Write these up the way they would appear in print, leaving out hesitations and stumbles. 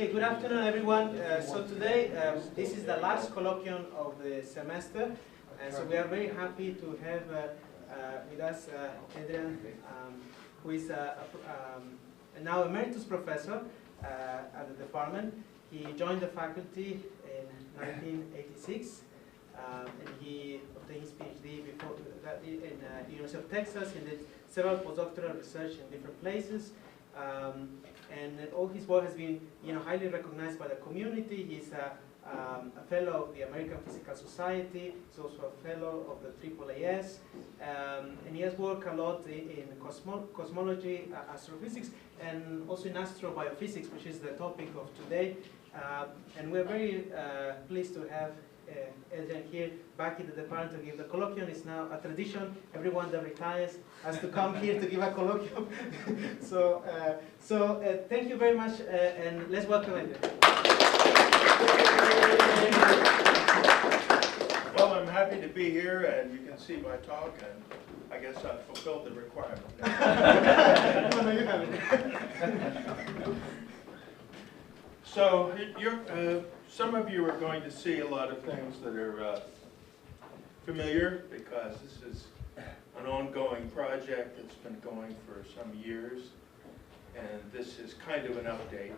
Okay, good afternoon, everyone. So today, this is the last colloquium of the semester, and so we are very happy to have with us Adrian, who is now emeritus professor at the department. He joined the faculty in 1986, and he obtained his PhD before that in the University of Texas. He did several postdoctoral research in different places. And all his work has been, highly recognized by the community. He's a fellow of the American Physical Society. He's also a fellow of the AAAS. And he has worked a lot in cosmology, astrophysics, and also in astrobiophysics, which is the topic of today. And we're very pleased to have Adrian here back in the department to give the colloquium. It's now a tradition. Everyone that retires has to come here to give a colloquium. So thank you very much, and let's welcome Adrian. Well, I'm happy to be here, and you can see my talk, and I guess I've fulfilled the requirement. No, you haven't. So, some of you are going to see a lot of things that are familiar, because this is an ongoing project that's been going for some years, and this is kind of an update.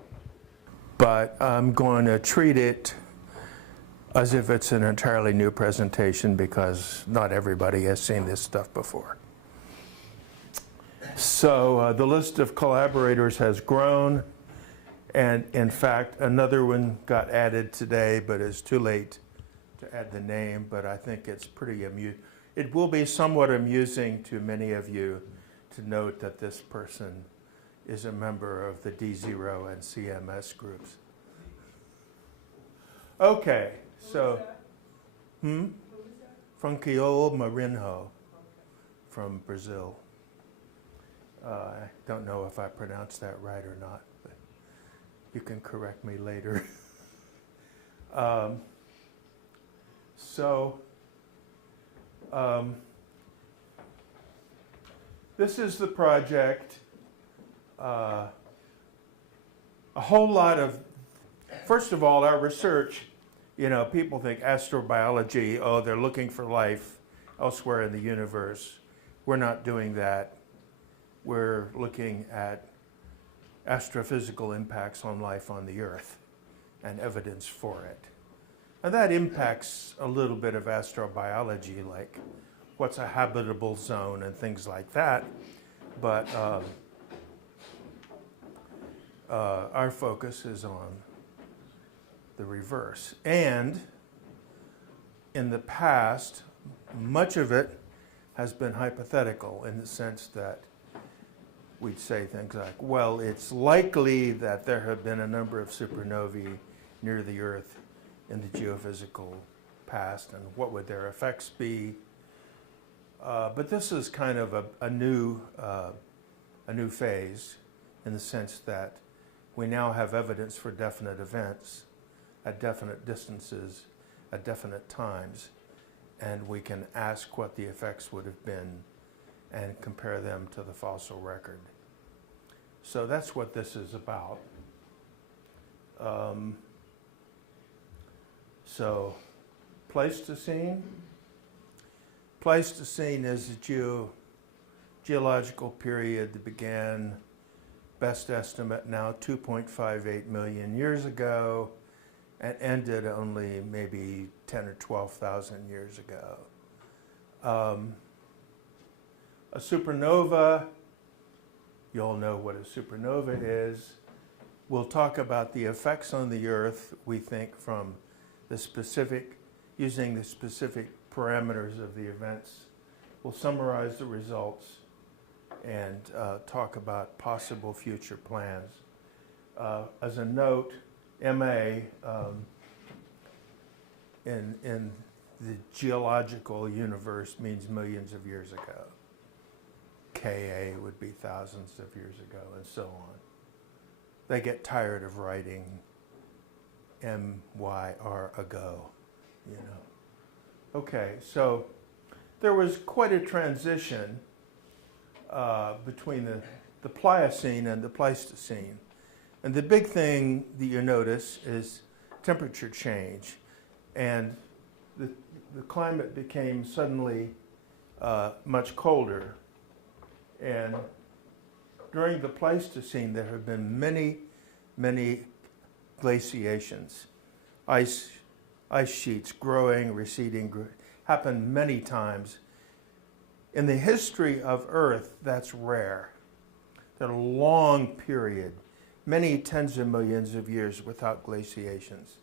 But I'm going to treat it as if it's an entirely new presentation, because not everybody has seen this stuff before. So the list of collaborators has grown. And in fact, another one got added today, but it's too late to add the name. But I think it's pretty amusing. It will be somewhat amusing to many of you to note that this person is a member of the D0 and CMS groups. Okay, so Franquio Marinho from Brazil. I don't know if I pronounced that right or not. You can correct me later. This is the project. A whole lot of, first of all, our research, people think astrobiology, oh, they're looking for life elsewhere in the universe. We're not doing that. We're looking at astrophysical impacts on life on the Earth and evidence for it. And that impacts a little bit of astrobiology, like what's a habitable zone and things like that. But our focus is on the reverse. And in the past, much of it has been hypothetical, in the sense that we'd say things like, well, it's likely that there have been a number of supernovae near the Earth in the geophysical past, and what would their effects be? But this is kind of a new phase, in the sense that we now have evidence for definite events at definite distances at definite times, and we can ask what the effects would have been and compare them to the fossil record. So that's what this is about. So Pleistocene. Pleistocene is a geological period that began, best estimate now, 2.58 million years ago, and ended only maybe 10 or 12,000 years ago. A supernova, you all know what a supernova is. We'll talk about the effects on the Earth, we think, from the specific, using the specific parameters of the events. We'll summarize the results and talk about possible future plans. As a note, MA in the geological universe means millions of years ago. KA would be thousands of years ago, and so on. They get tired of writing MYR ago, Okay, so there was quite a transition between the Pliocene and the Pleistocene. And the big thing that you notice is temperature change. And the climate became suddenly much colder. And during the Pleistocene, there have been many, many glaciations. Ice sheets growing, receding, happened many times. In the history of Earth, that's rare. That a long period, many tens of millions of years without glaciations.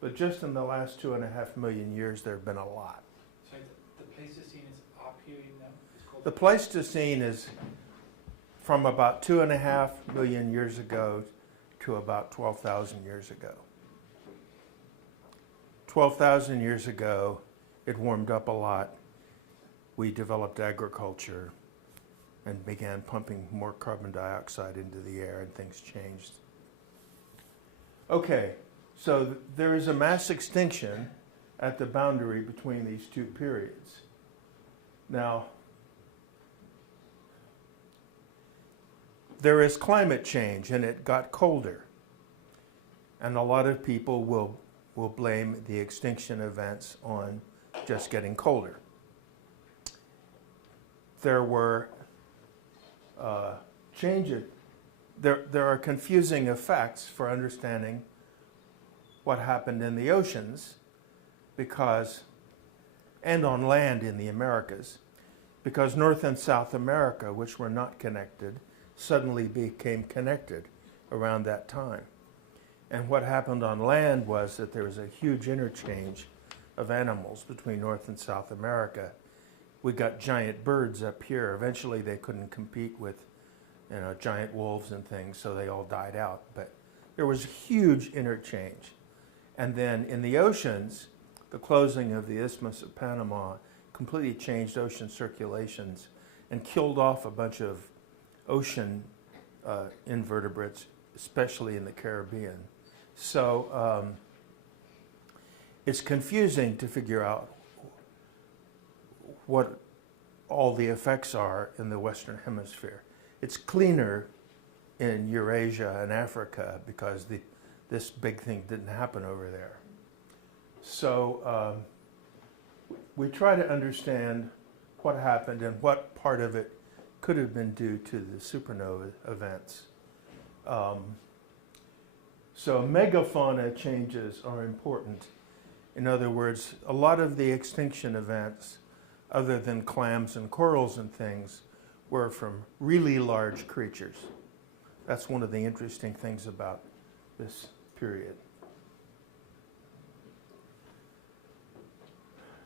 But just in the last 2.5 million years, there have been a lot. So the Pleistocene is our period now? The Pleistocene is from about 2.5 million years ago to about 12,000 years ago. 12,000 years ago, it warmed up a lot. We developed agriculture and began pumping more carbon dioxide into the air, and things changed. Okay, so there is a mass extinction at the boundary between these two periods. Now, there is climate change, and it got colder. And a lot of people will blame the extinction events on just getting colder. There were changes. There are confusing effects for understanding what happened in the oceans and on land in the Americas, because North and South America, which were not connected, suddenly became connected around that time. And what happened on land was that there was a huge interchange of animals between North and South America. We got giant birds up here. Eventually they couldn't compete with giant wolves and things, so they all died out. But there was huge interchange. And then in the oceans, the closing of the Isthmus of Panama completely changed ocean circulations and killed off a bunch of ocean invertebrates, especially in the Caribbean. So it's confusing to figure out what all the effects are in the Western Hemisphere. It's cleaner in Eurasia and Africa because this big thing didn't happen over there. So we try to understand what happened and what part of it could have been due to the supernova events. So megafauna changes are important. In other words, a lot of the extinction events, other than clams and corals and things, were from really large creatures. That's one of the interesting things about this period.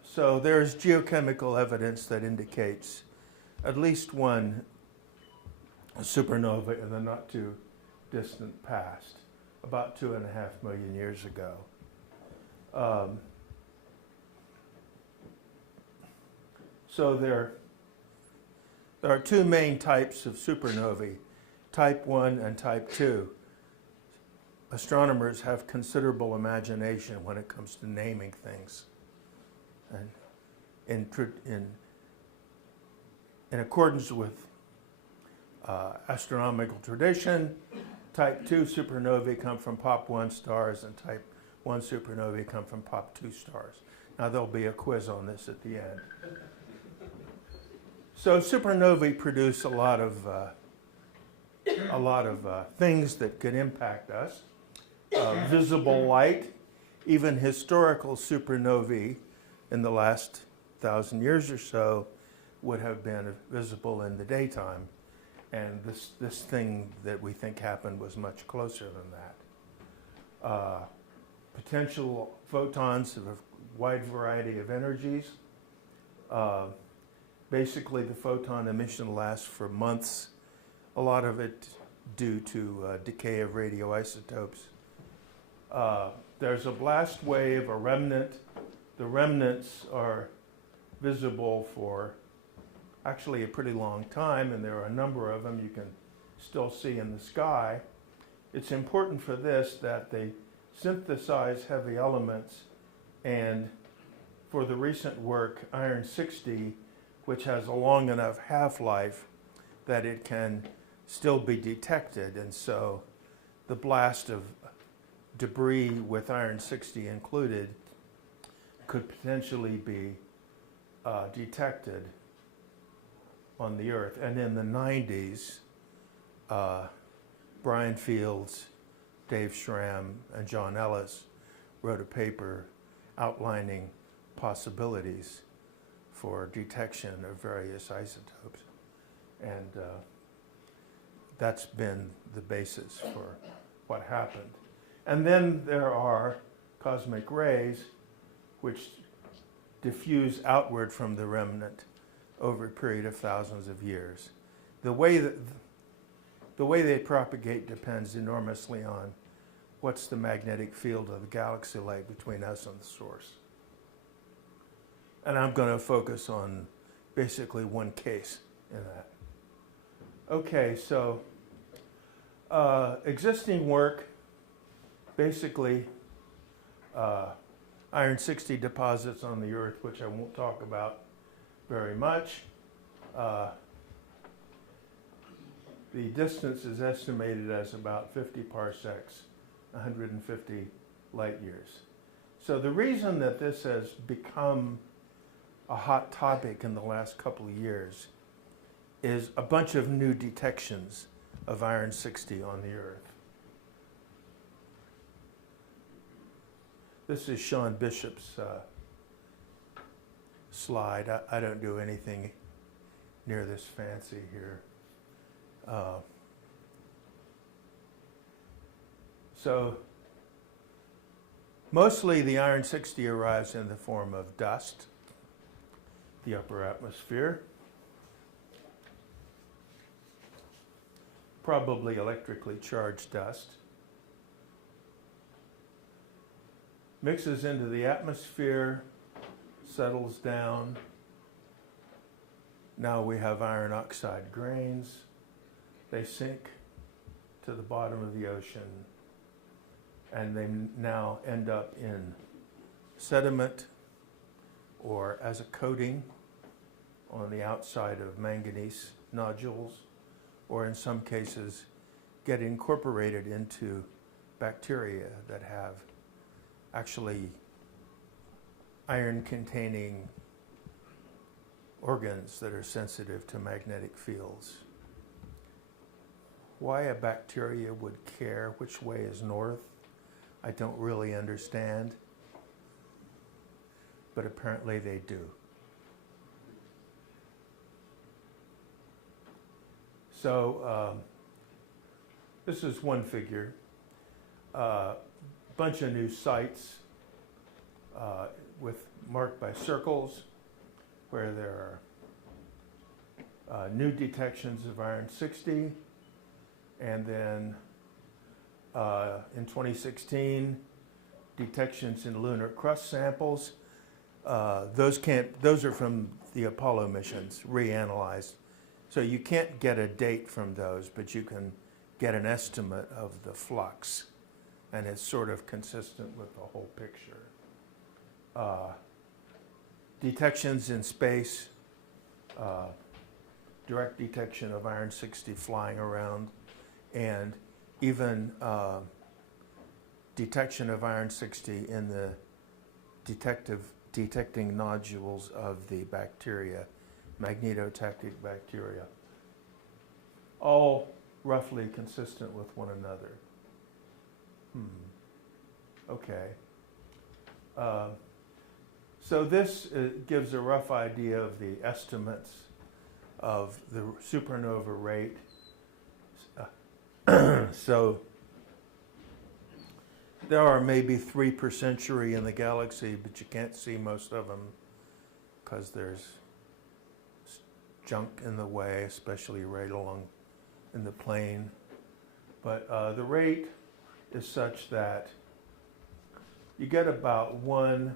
So there's geochemical evidence that indicates at least one supernova in the not too distant past, about 2.5 million years ago. So there are two main types of supernovae, type 1 and type 2. Astronomers have considerable imagination when it comes to naming things. And in accordance with astronomical tradition, type 2 supernovae come from pop 1 stars, and type 1 supernovae come from pop 2 stars. Now there'll be a quiz on this at the end. So supernovae produce a lot of things that could impact us. Visible light, even historical supernovae in the last 1,000 years or so would have been visible in the daytime. And this thing that we think happened was much closer than that. Potential photons of a wide variety of energies. Basically, the photon emission lasts for months, a lot of it due to decay of radioisotopes. There's a blast wave, a remnant. The remnants are visible for actually a pretty long time, and there are a number of them you can still see in the sky. It's important for this that they synthesize heavy elements, and for the recent work, iron-60, which has a long enough half-life that it can still be detected, and so the blast of debris with iron-60 included could potentially be detected on the Earth. And in the 90s, Brian Fields, Dave Schramm, and John Ellis wrote a paper outlining possibilities for detection of various isotopes. And that's been the basis for what happened. And then there are cosmic rays which diffuse outward from the remnant over a period of thousands of years. The way they propagate depends enormously on what's the magnetic field of the galaxy like between us and the source. And I'm going to focus on basically one case in that. Okay, so existing work, basically iron-60 deposits on the Earth, which I won't talk about very much. The distance is estimated as about 50 parsecs, 150 light years. So the reason that this has become a hot topic in the last couple of years is a bunch of new detections of iron-60 on the Earth. This is Sean Bishop's slide. I don't do anything near this fancy here. So mostly the iron-60 arrives in the form of dust, the upper atmosphere, probably electrically charged dust, mixes into the atmosphere, settles down. Now we have iron oxide grains. They sink to the bottom of the ocean, and they now end up in sediment or as a coating on the outside of manganese nodules, or in some cases get incorporated into bacteria that have actually iron-containing organs that are sensitive to magnetic fields. Why a bacteria would care which way is north, I don't really understand, but apparently they do. So this is one figure. Bunch of new sites marked by circles where there are new detections of iron-60, and then in 2016 detections in lunar crust samples. Those are from the Apollo missions, reanalyzed. So you can't get a date from those, but you can get an estimate of the flux, and it's sort of consistent with the whole picture. Detections in space, direct detection of iron-60 flying around, and even detection of iron-60 in the detecting nodules of the bacteria, magnetotactic bacteria, all roughly consistent with one another. Okay. So this gives a rough idea of the estimates of the supernova rate. So there are maybe 3 per century in the galaxy, but you can't see most of them because there's junk in the way, especially right along in the plane. But the rate is such that you get about 1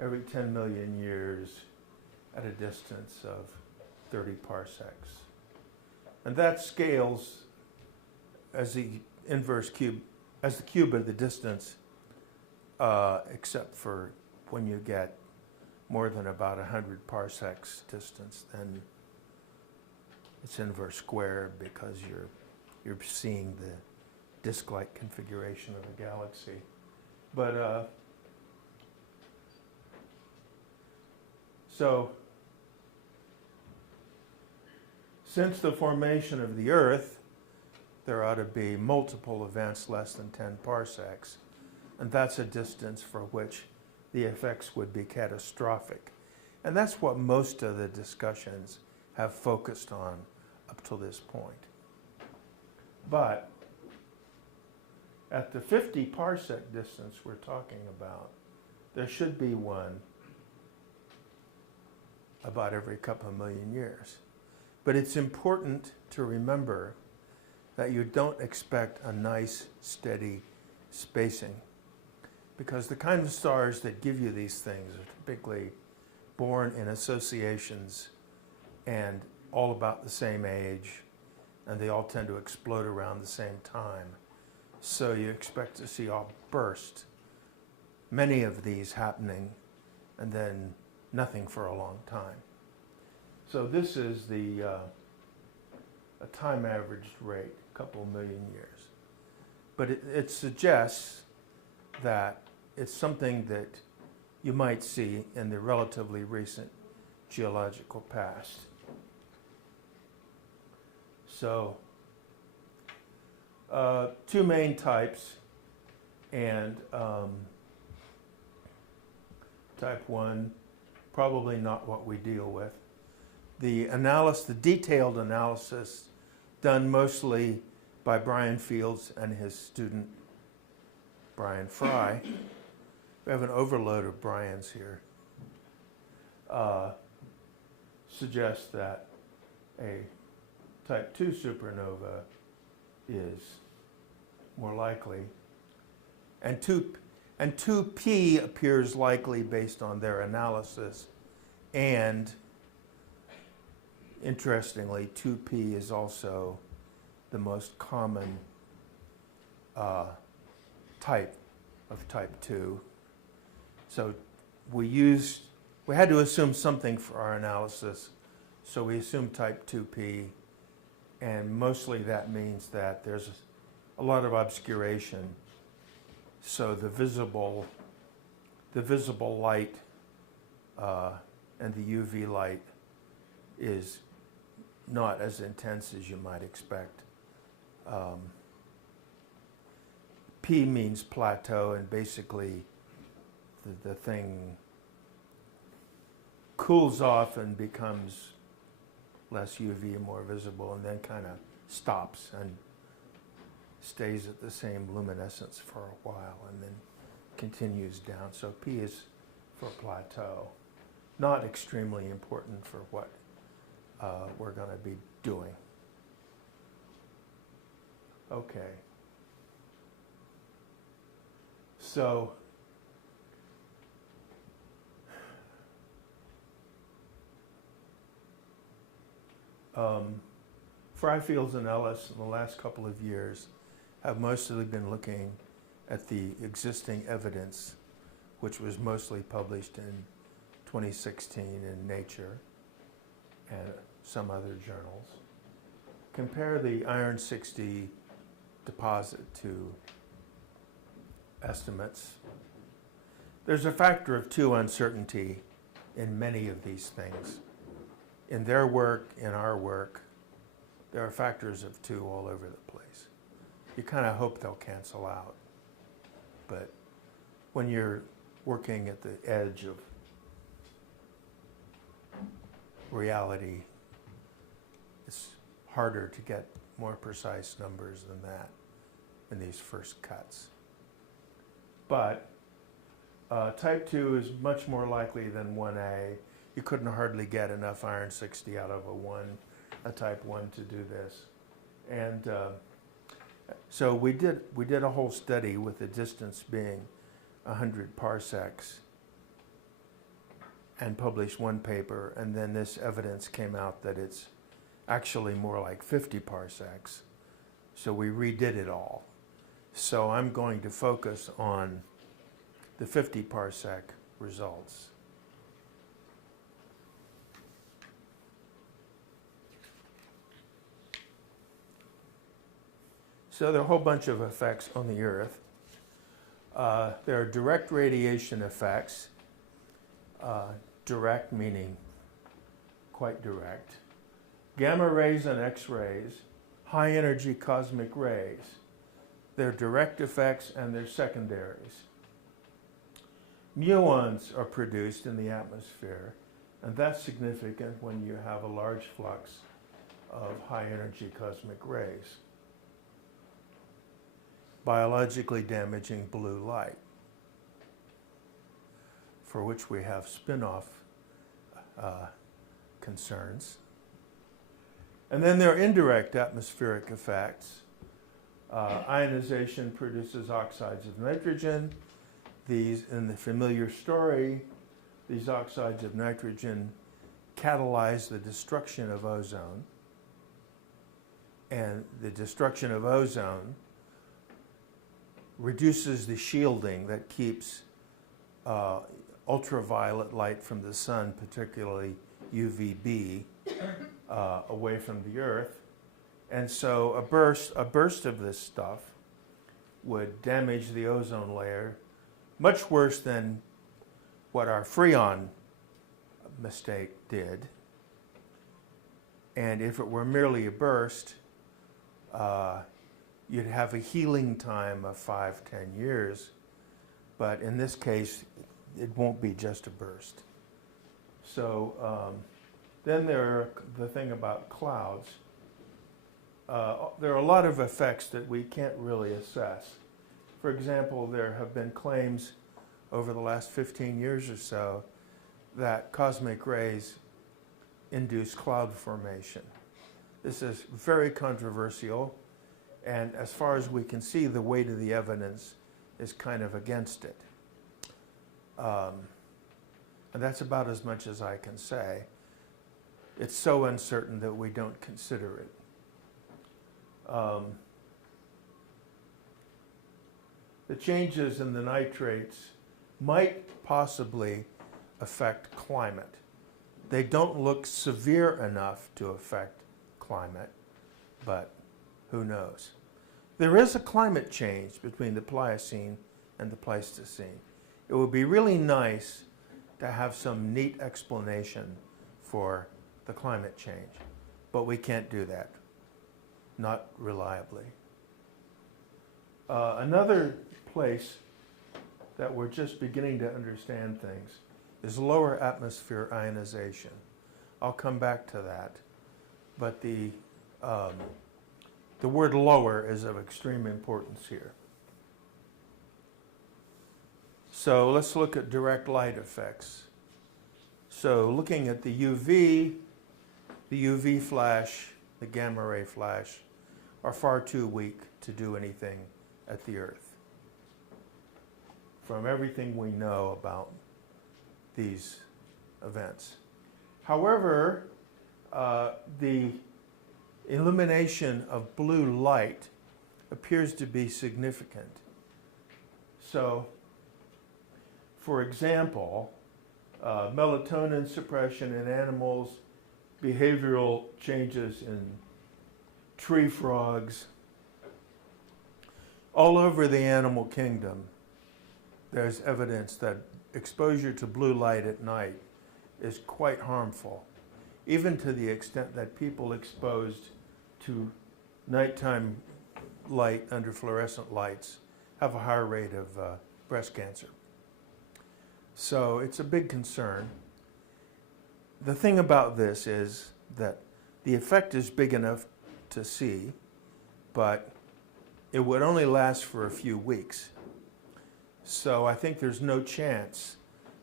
every 10 million years at a distance of 30 parsecs. And that scales as the inverse cube, as the cube of the distance, except for when you get more than about 100 parsecs distance, then it's inverse squared because you're seeing disk-like configuration of the galaxy. But so since the formation of the Earth, there ought to be multiple events less than 10 parsecs, and that's a distance for which the effects would be catastrophic. And that's what most of the discussions have focused on up to this point. But at the 50 parsec distance we're talking about, there should be one about every couple of million years. But it's important to remember that you don't expect a nice, steady spacing, because the kind of stars that give you these things are typically born in associations and all about the same age, and they all tend to explode around the same time. So you expect to see a burst, many of these happening, and then nothing for a long time. So this is the a time averaged rate, a couple million years. But it suggests that it's something that you might see in the relatively recent geological past. So, two main types, and type 1, probably not what we deal with. The detailed analysis done mostly by Brian Fields and his student Brian Fry. We have an overload of Brians here. Suggests that a type 2 supernova is more likely. And 2P appears likely based on their analysis. And interestingly, 2P is also the most common type of type 2. So we had to assume something for our analysis, so we assumed type 2P, and mostly that means that there's a lot of obscuration, so the visible light and the UV light is not as intense as you might expect. P means plateau, and basically the thing cools off and becomes less UV and more visible, and then kind of stops and stays at the same luminescence for a while and then continues down. So P is for plateau. Not extremely important for what we're going to be doing. Okay. So Fry, Fields, and Ellis in the last couple of years have mostly been looking at the existing evidence, which was mostly published in 2016 in Nature and some other journals. Compare the iron 60 deposit to estimates. There's a factor of 2 uncertainty in many of these things. In their work, in our work, there are factors of 2 all over the place. You kind of hope they'll cancel out. But when you're working at the edge of reality, it's harder to get more precise numbers than that in these first cuts. But type 2 is much more likely than 1A. You couldn't hardly get enough iron 60 out of a type 1 to do this. And so we did a whole study with the distance being 100 parsecs and published one paper, and then this evidence came out that it's actually more like 50 parsecs. So we redid it all. So I'm going to focus on the 50 parsec results. So there are a whole bunch of effects on the Earth. There are direct radiation effects, direct meaning quite direct. Gamma rays and X-rays, high energy cosmic rays. They're direct effects and they're secondaries. Muons are produced in the atmosphere, and that's significant when you have a large flux of high energy cosmic rays, biologically damaging blue light, for which we have spin-off concerns. And then there are indirect atmospheric effects. Ionization produces oxides of nitrogen. These, in the familiar story, these oxides of nitrogen catalyze the destruction of ozone. And the destruction of ozone reduces the shielding that keeps ultraviolet light from the sun, particularly UVB, away from the Earth. And so a burst of this stuff would damage the ozone layer much worse than what our Freon mistake did. And if it were merely a burst, you'd have a healing time of 5-10 years. But in this case, it won't be just a burst. So then the thing about clouds. There are a lot of effects that we can't really assess. For example, there have been claims over the last 15 years or so that cosmic rays induce cloud formation. This is very controversial, and as far as we can see, the weight of the evidence is kind of against it. And that's about as much as I can say. It's so uncertain that we don't consider it. The changes in the nitrates might possibly affect climate. They don't look severe enough to affect climate, but who knows? There is a climate change between the Pliocene and the Pleistocene. It would be really nice to have some neat explanation for the climate change, but we can't do that. Not reliably. Another place that we're just beginning to understand things is lower atmosphere ionization. I'll come back to that, but the word lower is of extreme importance here. So let's look at direct light effects. So looking at the UV flash, the gamma ray flash, are far too weak to do anything at the Earth. From everything we know about these events. However, the illumination of blue light appears to be significant. So, for example, melatonin suppression in animals, behavioral changes in tree frogs, all over the animal kingdom, there's evidence that exposure to blue light at night is quite harmful, even to the extent that people exposed to nighttime light under fluorescent lights have a higher rate of breast cancer. So it's a big concern. The thing about this is that the effect is big enough to see, but it would only last for a few weeks. So I think there's no chance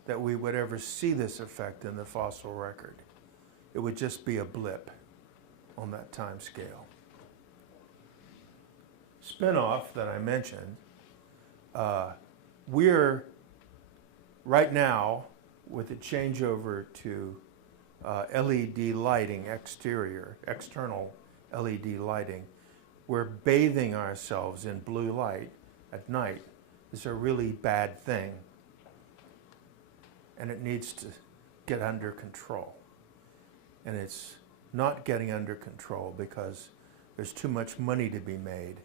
that we would ever see this effect in the fossil record. It would just be a blip on that time scale. Spin-off that I mentioned, we're right now with the changeover to LED lighting, external LED lighting, we're bathing ourselves in blue light at night. It's a really bad thing, and it needs to get under control. And it's not getting under control because there's too much money to be made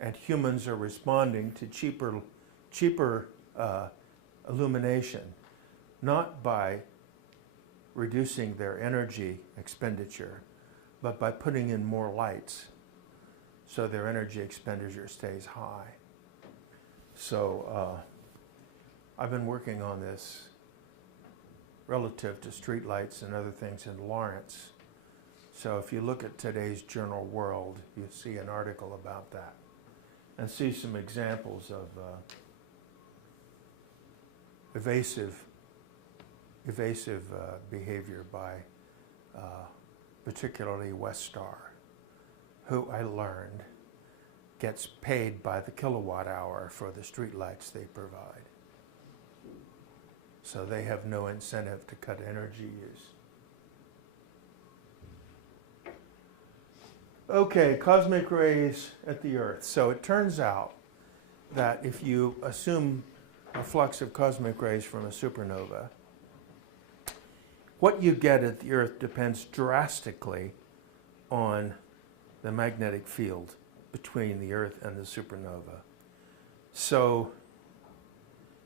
and humans are responding to cheaper illumination, not by reducing their energy expenditure, but by putting in more lights so their energy expenditure stays high. So I've been working on this relative to streetlights and other things in Lawrence. So if you look at today's journal World, you see an article about that and see some examples of evasive behavior by particularly West Star, who I learned gets paid by the kilowatt hour for the streetlights they provide. So they have no incentive to cut energy use. Okay, cosmic rays at the Earth. So it turns out that if you assume a flux of cosmic rays from a supernova, what you get at the Earth depends drastically on the magnetic field between the Earth and the supernova. So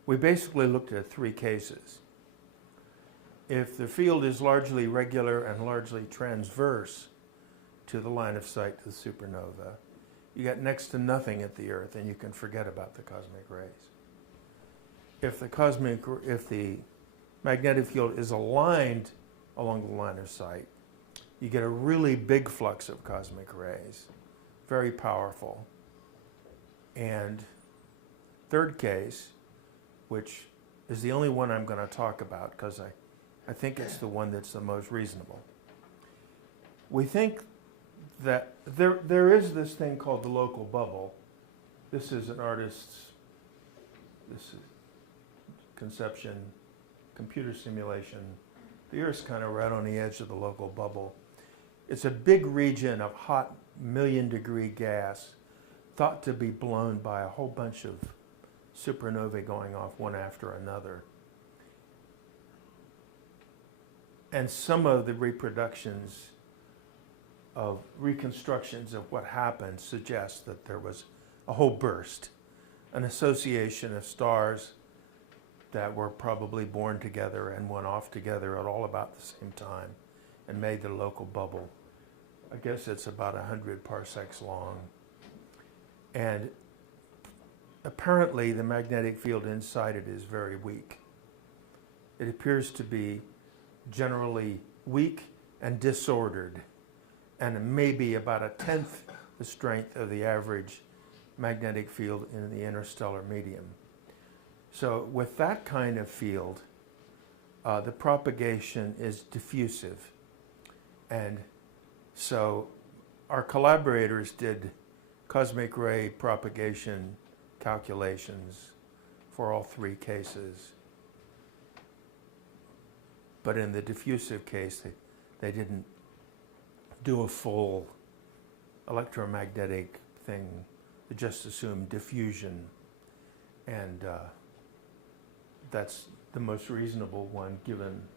we basically looked at three cases. If the field is largely regular and largely transverse to the line of sight to the supernova, you get next to nothing at the Earth and you can forget about the cosmic rays. If the magnetic field is aligned along the line of sight, you get a really big flux of cosmic rays, very powerful. And third case, which is the only one I'm going to talk about because I think it's the one that's the most reasonable. We think that there is this thing called the local bubble. This is an artist's conception, computer simulation. The Earth's kind of right on the edge of the local bubble. It's a big region of hot million-degree gas thought to be blown by a whole bunch of supernovae going off one after another. And some of the reconstructions of what happened suggest that there was a whole burst, an association of stars that were probably born together and went off together at all about the same time and made the local bubble. I guess it's about 100 parsecs long. And apparently the magnetic field inside it is very weak. It appears to be generally weak and disordered, and maybe about 1/10 the strength of the average magnetic field in the interstellar medium. So with that kind of field, the propagation is diffusive. And so our collaborators did cosmic ray propagation calculations for all three cases. But in the diffusive case, they didn't do a full electromagnetic thing. They just assumed diffusion. And that's the most reasonable one given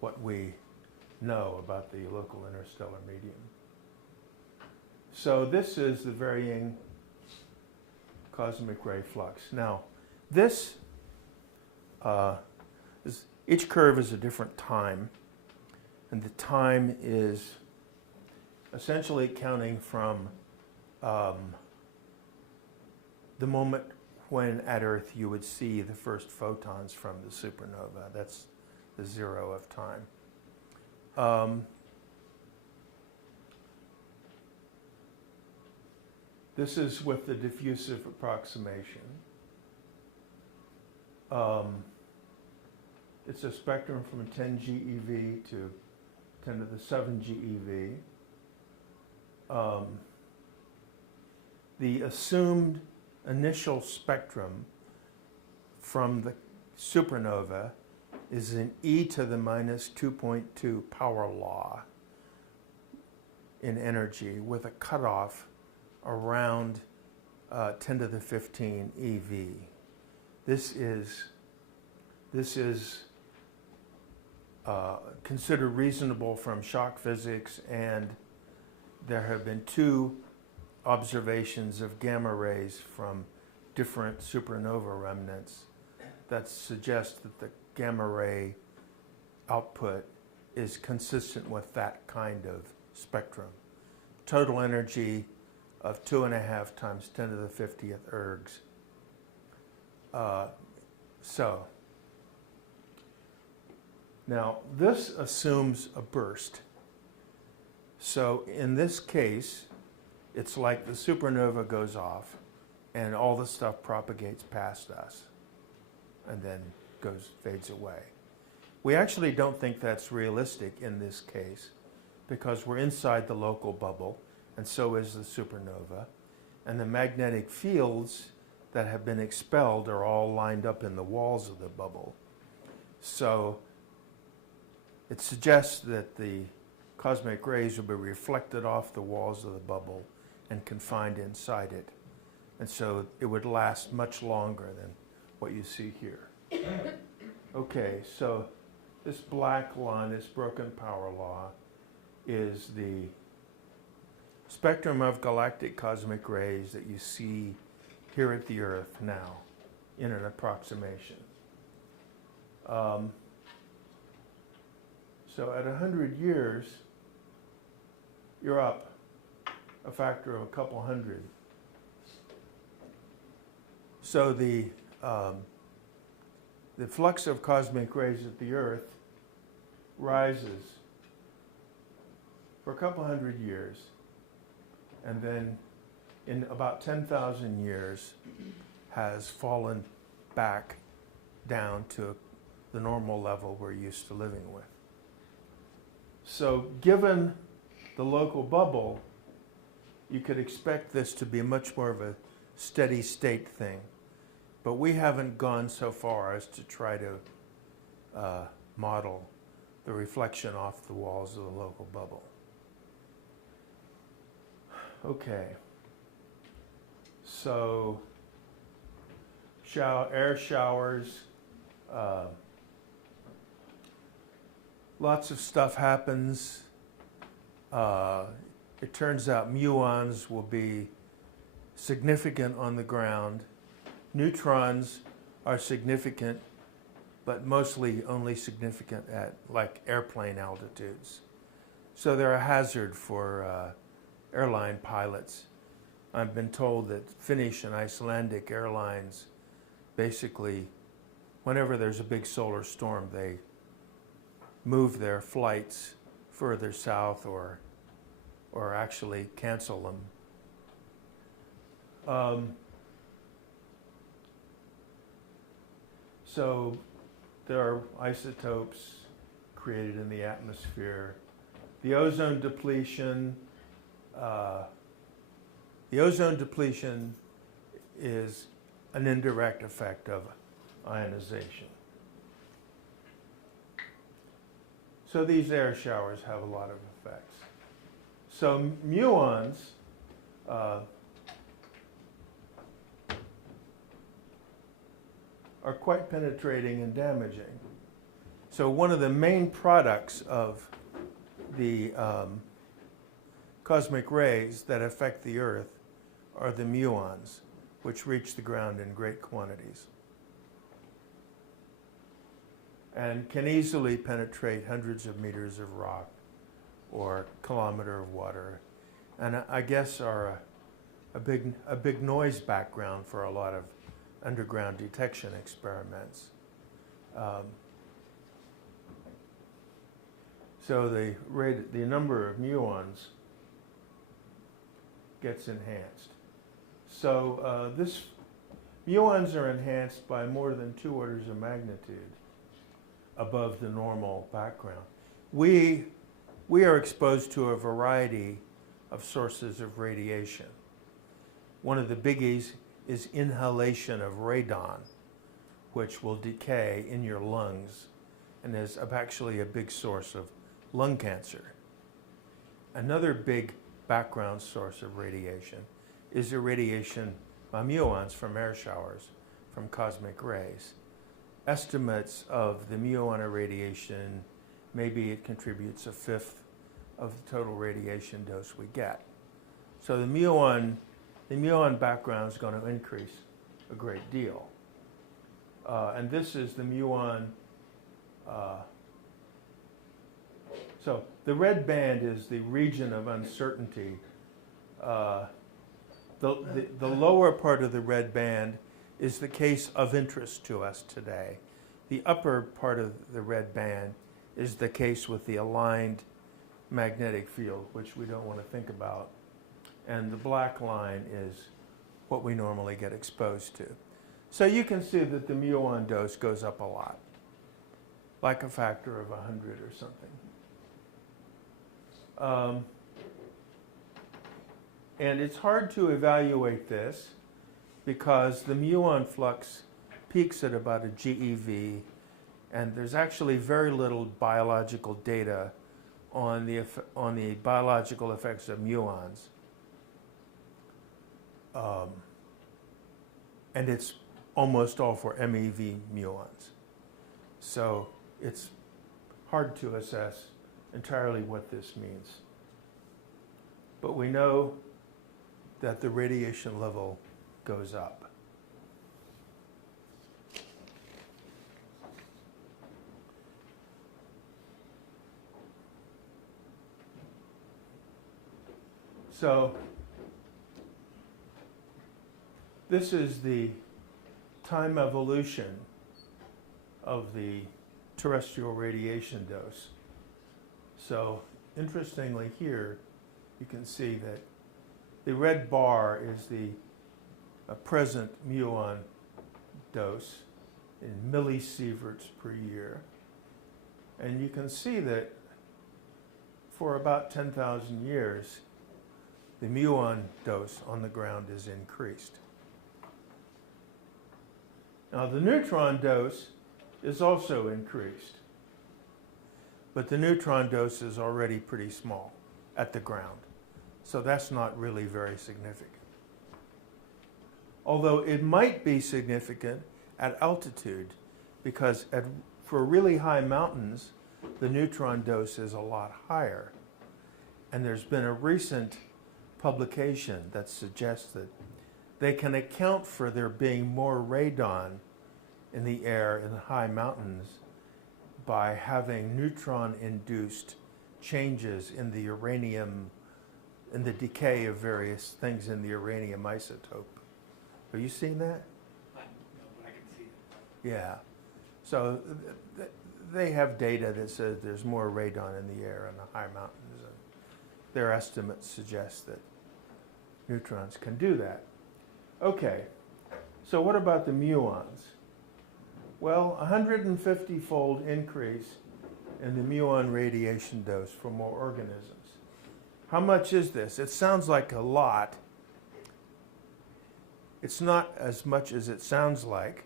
what we know about the local interstellar medium. So this is the varying cosmic ray flux. Now, this each curve is a different time, and the time is essentially counting from the moment when at Earth you would see the first photons from the supernova. That's the zero of time. This is with the diffusive approximation. It's a spectrum from 10 GeV to 10 to the 7 GeV. The assumed initial spectrum from the supernova is an e to the minus 2.2 power law in energy with a cutoff around 10 to the 15 eV. This is considered reasonable from shock physics, and there have been two observations of gamma rays from different supernova remnants that suggest that the gamma ray output is consistent with that kind of spectrum. Total energy of 2.5 times 10 to the 50th ergs. So, now this assumes a burst. So in this case, it's like the supernova goes off and all the stuff propagates past us and then fades away. We actually don't think that's realistic in this case because we're inside the local bubble, and so is the supernova, and the magnetic fields that have been expelled are all lined up in the walls of the bubble. So it suggests that the cosmic rays will be reflected off the walls of the bubble and confined inside it. And so it would last much longer than what you see here. Okay, so this black line, this broken power law, is the spectrum of galactic cosmic rays that you see here at the Earth now in an approximation. So at 100 years, you're up a factor of a couple hundred. So the flux of cosmic rays at the Earth rises for a couple hundred years, and then in about 10,000 years has fallen back down to the normal level we're used to living with. So given the local bubble, you could expect this to be much more of a steady state thing. But we haven't gone so far as to try to model the reflection off the walls of the local bubble. Okay. So air showers, lots of stuff happens. It turns out muons will be significant on the ground. Neutrons are significant, but mostly only significant at like airplane altitudes. So they're a hazard for airline pilots. I've been told that Finnish and Icelandic airlines basically, whenever there's a big solar storm, they move their flights further south or actually cancel them. So there are isotopes created in the atmosphere. The ozone depletion is an indirect effect of ionization. So these air showers have a lot of effects. So muons are quite penetrating and damaging. So one of the main products of the cosmic rays that affect the Earth are the muons, which reach the ground in great quantities and can easily penetrate hundreds of meters of rock or a kilometer of water, and I guess are a big noise background for a lot of underground detection experiments. So the number of muons gets enhanced. So this muons are enhanced by more than 2 orders of magnitude above the normal background. We are exposed to a variety of sources of radiation. One of the biggies is inhalation of radon, which will decay in your lungs and is actually a big source of lung cancer. Another big background source of radiation is irradiation by muons from air showers, from cosmic rays. Estimates of the muon irradiation, maybe it contributes 1/5 of the total radiation dose we get. So the muon background is going to increase a great deal. And this is the muon. So the red band is the region of uncertainty. The lower part of the red band is the case of interest to us today. The upper part of the red band is the case with the aligned magnetic field, which we don't want to think about. And the black line is what we normally get exposed to. So you can see that the muon dose goes up a lot, like a factor of 100 or something. And it's hard to evaluate this because the muon flux peaks at about a GeV, and there's actually very little biological data on the biological effects of muons. And it's almost all for MeV muons. So it's hard to assess entirely what this means. But we know that the radiation level goes up. So this is the time evolution of the terrestrial radiation dose. So interestingly here, you can see that the red bar is the present muon dose in millisieverts per year. And you can see that for about 10,000 years, the muon dose on the ground is increased. Now the neutron dose is also increased, but the neutron dose is already pretty small at the ground. So that's not really very significant. Although it might be significant at altitude, because for really high mountains, the neutron dose is a lot higher. And there's been a recent publication that suggests that they can account for there being more radon in the air in the high mountains by having neutron-induced changes in the uranium, in the decay of various things in the uranium isotope. Have you seen that? No, but I can see it. Yeah. So they have data that says there's more radon in the air in the high mountains, and their estimates suggest that neutrons can do that. Okay, so what about the muons? Well, 150-fold increase in the muon radiation dose for more organisms. How much is this? It sounds like a lot. It's not as much as it sounds like,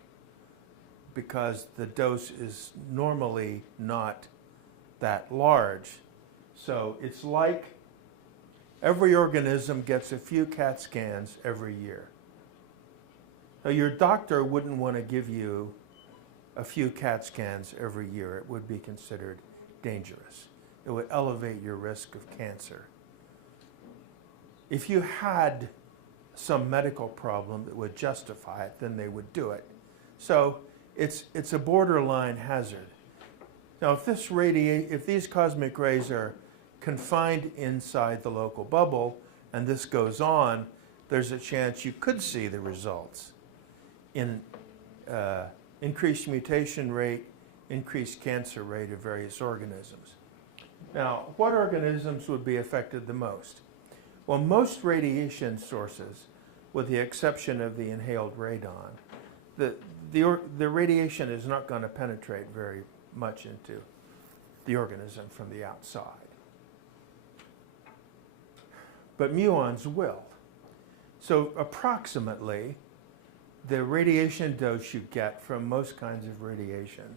because the dose is normally not that large. So it's like every organism gets a few CAT scans every year. Now your doctor wouldn't want to give you a few CAT scans every year. It would be considered dangerous. It would elevate your risk of cancer. If you had some medical problem that would justify it, then they would do it. So it's a borderline hazard. Now, if these cosmic rays are confined inside the local bubble, and this goes on, there's a chance you could see the results in increased mutation rate, increased cancer rate of various organisms. Now, what organisms would be affected the most? Well, most radiation sources, with the exception of the inhaled radon, the radiation is not going to penetrate very much into the organism from the outside. But muons will. So approximately, the radiation dose you get from most kinds of radiation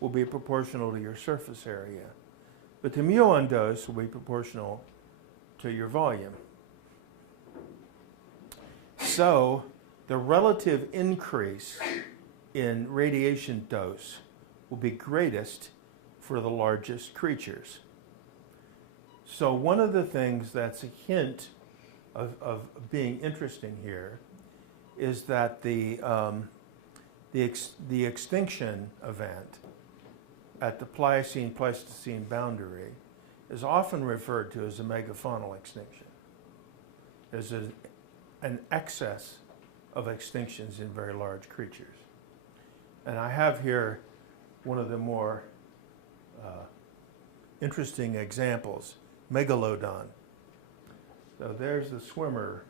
will be proportional to your surface area. But the muon dose will be proportional to your volume. So the relative increase in radiation dose will be greatest for the largest creatures. So one of the things that's a hint of being interesting here is that the extinction event at the Pliocene-Pleistocene boundary is often referred to as a megafaunal extinction. There's an excess of extinctions in very large creatures. And I have here one of the more interesting examples, Megalodon. So there's the swimmer.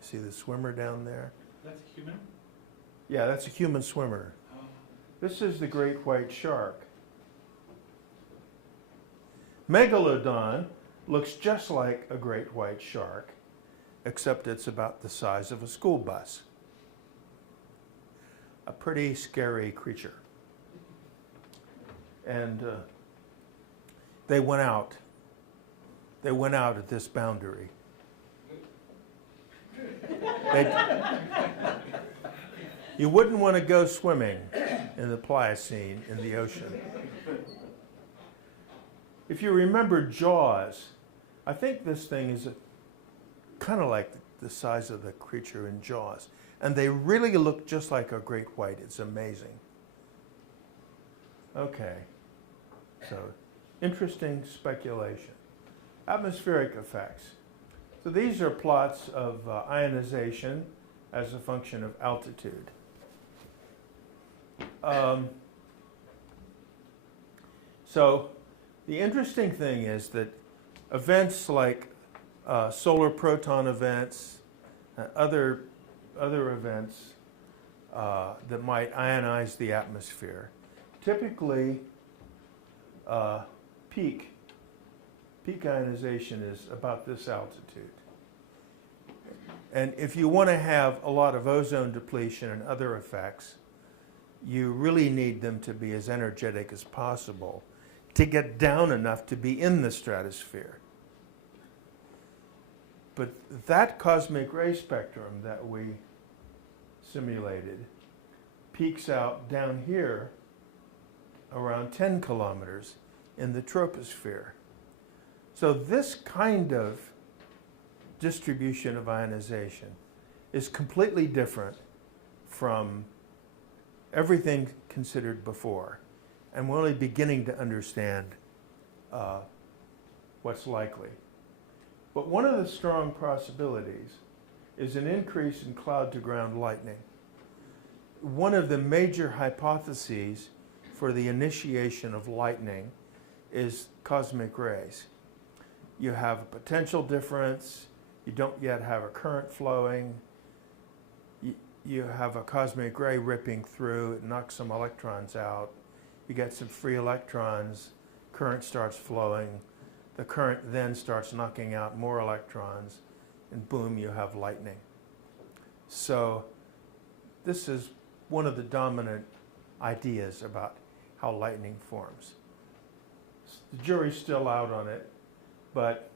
See the swimmer down there? That's a human? Yeah, that's a human swimmer. Oh. This is the great white shark. Megalodon looks just like a great white shark, except it's about the size of a school bus. A pretty scary creature. And they went out at this boundary. You wouldn't want to go swimming in the Pliocene in the ocean. If you remember Jaws, I think this thing is kind of like the size of the creature in Jaws. And they really look just like a great white. It's amazing. Okay. So, interesting speculation. Atmospheric effects. So these are plots of ionization as a function of altitude. So the interesting thing is that events like solar proton events, other events that might ionize the atmosphere, typically peak ionization is about this altitude. And if you want to have a lot of ozone depletion and other effects, you really need them to be as energetic as possible to get down enough to be in the stratosphere. But that cosmic ray spectrum that we simulated peaks out down here around 10 kilometers in the troposphere. So this kind of distribution of ionization is completely different from everything considered before. And we're only beginning to understand what's likely. But one of the strong possibilities is an increase in cloud-to-ground lightning. One of the major hypotheses for the initiation of lightning is cosmic rays. You have a potential difference, you don't yet have a current flowing, you have a cosmic ray ripping through, it knocks some electrons out, you get some free electrons, current starts flowing, the current then starts knocking out more electrons, and boom, you have lightning. So this is one of the dominant ideas about how lightning forms. The jury's still out on it, but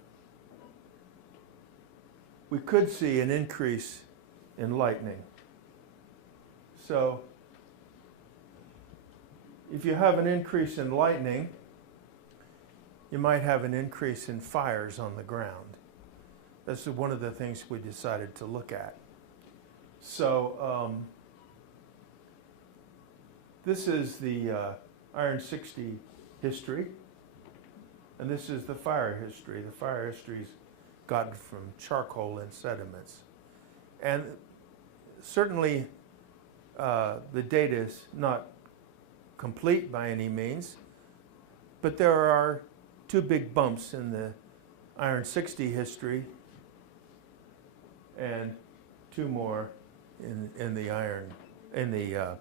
we could see an increase in lightning. So if you have an increase in lightning, you might have an increase in fires on the ground. That's one of the things we decided to look at. So this is the iron 60 history, and this is the fire history. The fire history is gotten from charcoal and sediments. And certainly the data is not complete by any means, but there are two big bumps in the iron 60 history and two more in the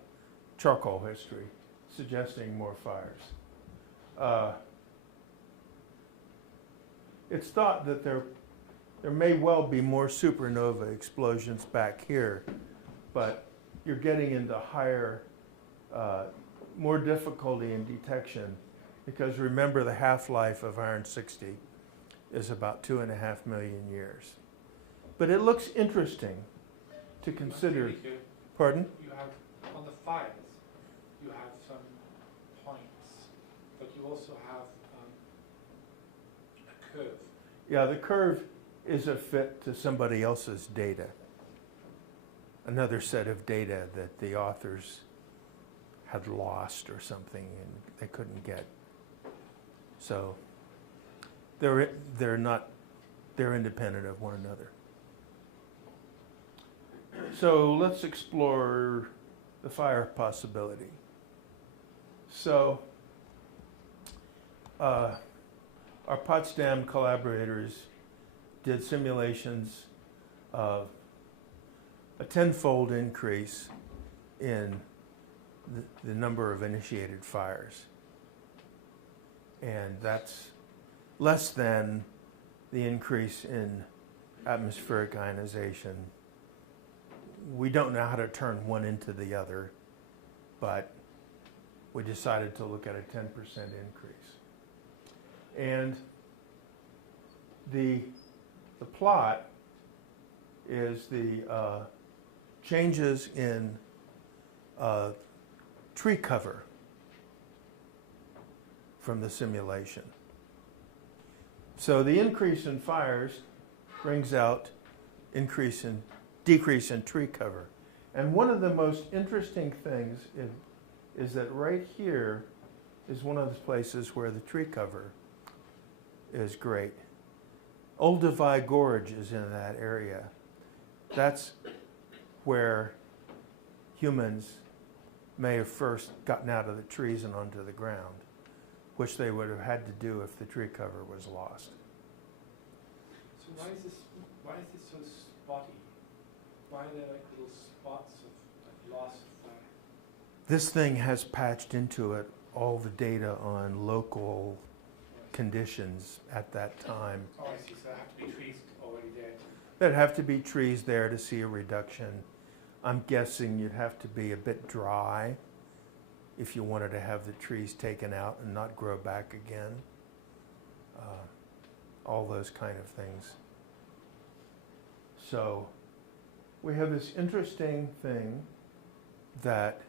charcoal history, suggesting more fires. It's thought that there may well be more supernova explosions back here, but you're getting into higher, more difficulty in detection, because remember the half-life of iron 60 is about 2.5 million years. But it looks interesting to consider. Pardon? You have, on the fires, you have some points, but you also have a curve. Yeah, the curve is a fit to somebody else's data, another set of data that the authors had lost or something and they couldn't get. So they're independent of one another. So let's explore the fire possibility. So our Potsdam collaborators did simulations of a tenfold increase in the number of initiated fires. And that's less than the increase in atmospheric ionization. We don't know how to turn one into the other, but we decided to look at a 10% increase. And the plot is the changes in tree cover from the simulation. So the increase in fires brings out decrease in tree cover. And one of the most interesting things is that right here is one of the places where the tree cover is great. Olduvai Gorge is in that area. That's where humans may have first gotten out of the trees and onto the ground, which they would have had to do if the tree cover was lost. So why is this so spotty? Why are there like little spots of like loss of fire? This thing has patched into it all the data on local conditions at that time. Oh, I see. So there have to be trees already there. There'd have to be trees there to see a reduction. I'm guessing you'd have to be a bit dry if you wanted to have the trees taken out and not grow back again. All those kind of things. So we have this interesting thing that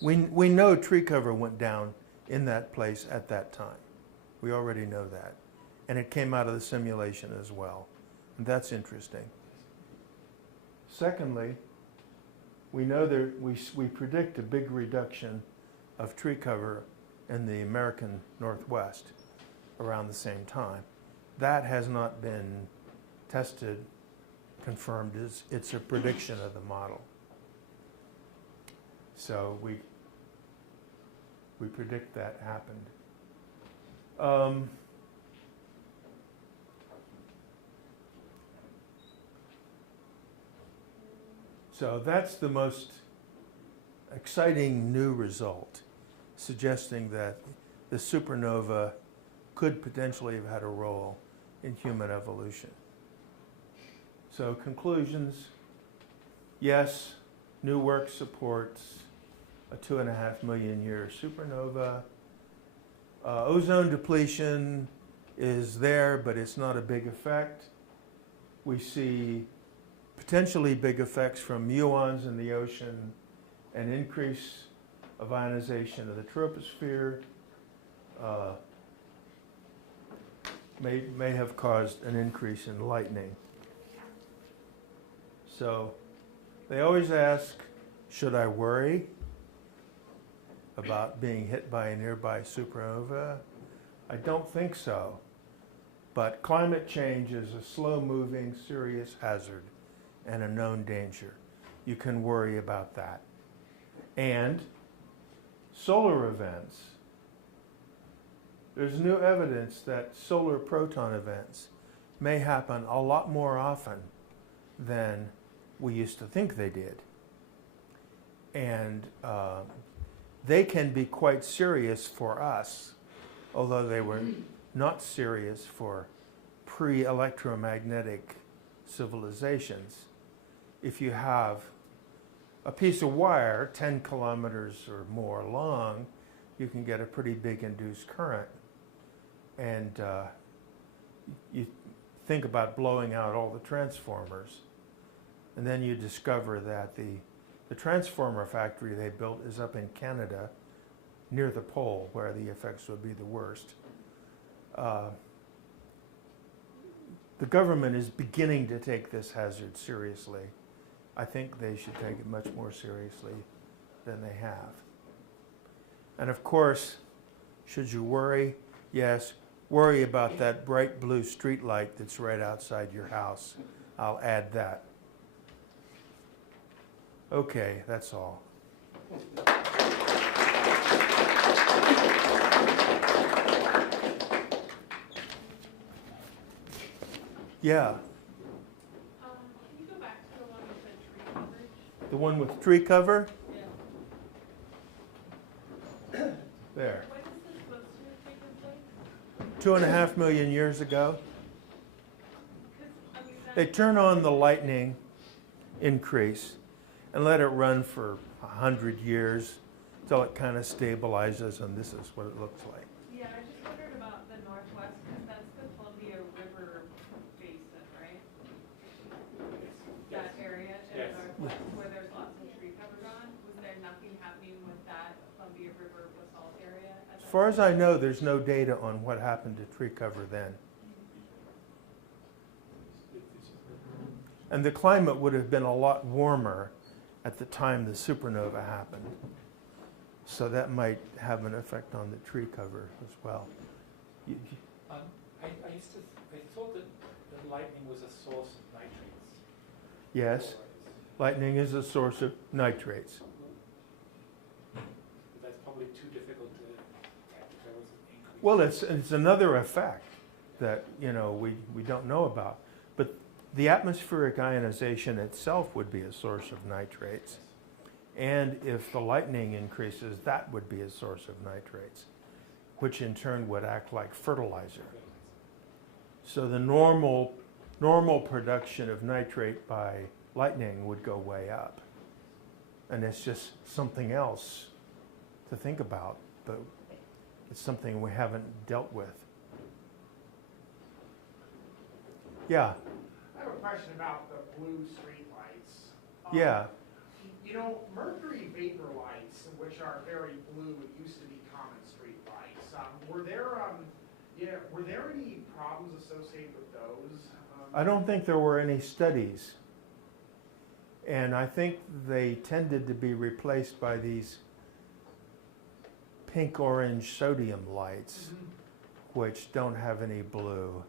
we know tree cover went down in that place at that time. We already know that. And it came out of the simulation as well. And that's interesting. Secondly, we know that we predict a big reduction of tree cover in the American Northwest around the same time. That has not been tested, confirmed. It's a prediction of the model. So we predict that happened. So that's the most exciting new result, suggesting that the supernova could potentially have had a role in human evolution. So conclusions, yes, new work supports a 2.5 million year supernova. Ozone depletion is there, but it's not a big effect. We see potentially big effects from muons in the ocean, an increase of ionization of the troposphere, may have caused an increase in lightning. So they always ask, should I worry about being hit by a nearby supernova? I don't think so. But climate change is a slow-moving, serious hazard and a known danger. You can worry about that. And solar events. There's new evidence that solar proton events may happen a lot more often than we used to think they did. And they can be quite serious for us, although they were not serious for pre-electromagnetic civilizations. If you have a piece of wire 10 kilometers or more long, you can get a pretty big induced current. And you think about blowing out all the transformers, and then you discover that the transformer factory they built is up in Canada, near the pole, where the effects would be the worst. the government is beginning to take this hazard seriously. I think they should take it much more seriously than they have. And of course, should you worry? Yes, worry about that bright blue street light that's right outside your house. I'll add that. Okay, that's all. Yeah. Can you go back to the one with the tree coverage? The one with tree cover? Yeah. There. When is this supposed to have taken place? 2.5 million years ago. 'Cause, I mean, They that- turn on the lightning increase and let it run for 100 years till it kind of stabilizes, and this is what it looks like. Yeah, I just wondered about the northwest, because that's the Columbia River basin, right? That area in Yes. the northwest where there's lots of tree cover gone. Was there nothing happening with that Columbia River basalt area? At As that far as time? I know, there's no data on what happened to tree cover then. And the climate would have been a lot warmer at the time the supernova happened. So that might have an effect on the tree cover as well. I thought that lightning was a source of nitrates. Yes, lightning is a source of nitrates. But that's probably too difficult to detect if there was an increase. Well, it's another effect that, you know, we don't know about. But the atmospheric ionization itself would be a source of nitrates. And if the lightning increases, that would be a source of nitrates, which in turn would act like fertilizer. So the normal production of nitrate by lightning would go way up. And it's just something else to think about, but it's something we haven't dealt with. Yeah, I have a question about the blue streetlights. yeah. You know, mercury vapor lights, which are very blue, it used to be common streetlights. Were there any problems associated with those? I don't think there were any studies. And I think they tended to be replaced by these pink-orange sodium lights, which don't have any blue.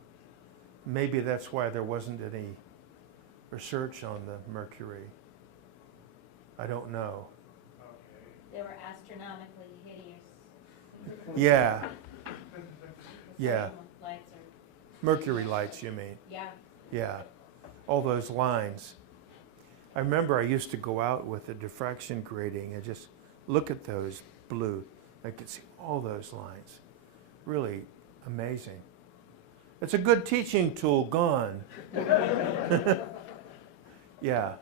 Maybe that's why there wasn't any research on the mercury. I don't know. Okay. They were astronomically hideous. Yeah, The Yeah. sodium lights are, mercury lights, you mean? yeah. Yeah, all those lines. I remember I used to go out with a diffraction grating and just look at those blue. I could see all those lines. Really amazing. It's a good teaching tool gone. Yeah.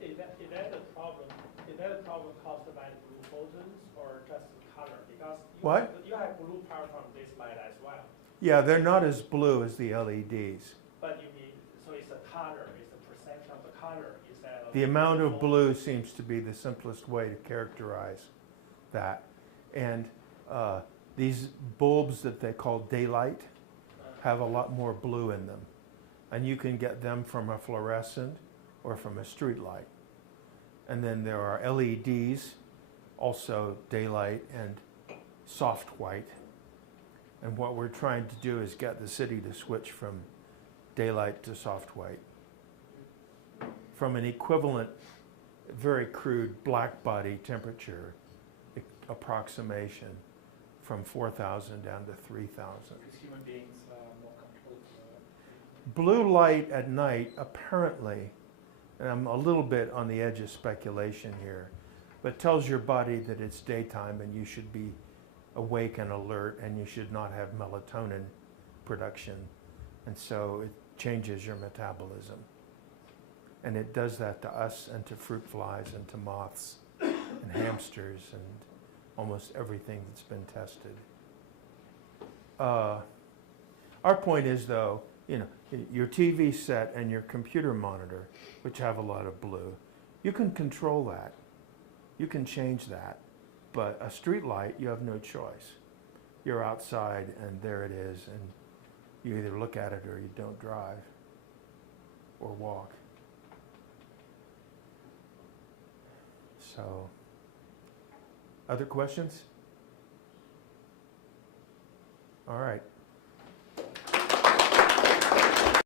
Is that a problem? Is that a problem caused by the blue photons or just the color? Because What? you have blue power from this light as well. Yeah, they're not as blue as the LEDs. But you mean, so it's the color, it's the perception of the color instead of The amount of photon. blue seems to be the simplest way to characterize that. And these bulbs that they call daylight have a lot more blue in them. And you can get them from a fluorescent or from a street light. And then there are LEDs, also daylight and soft white. And what we're trying to do is get the city to switch from daylight to soft white. From an equivalent, very crude black body temperature approximation from 4,000 down to 3,000. Because human beings are more comfortable with Blue light at night, apparently, and I'm a little bit on the edge of speculation here, but tells your body that it's daytime and you should be awake and alert and you should not have melatonin production. And so it changes your metabolism. And it does that to us and to fruit flies and to moths and hamsters and almost everything that's been tested. Our point is, though, you know, your TV set and your computer monitor, which have a lot of blue, you can control that. You can change that. But a street light, you have no choice. You're outside and there it is, and you either look at it or you don't drive or walk. So, other questions? All right.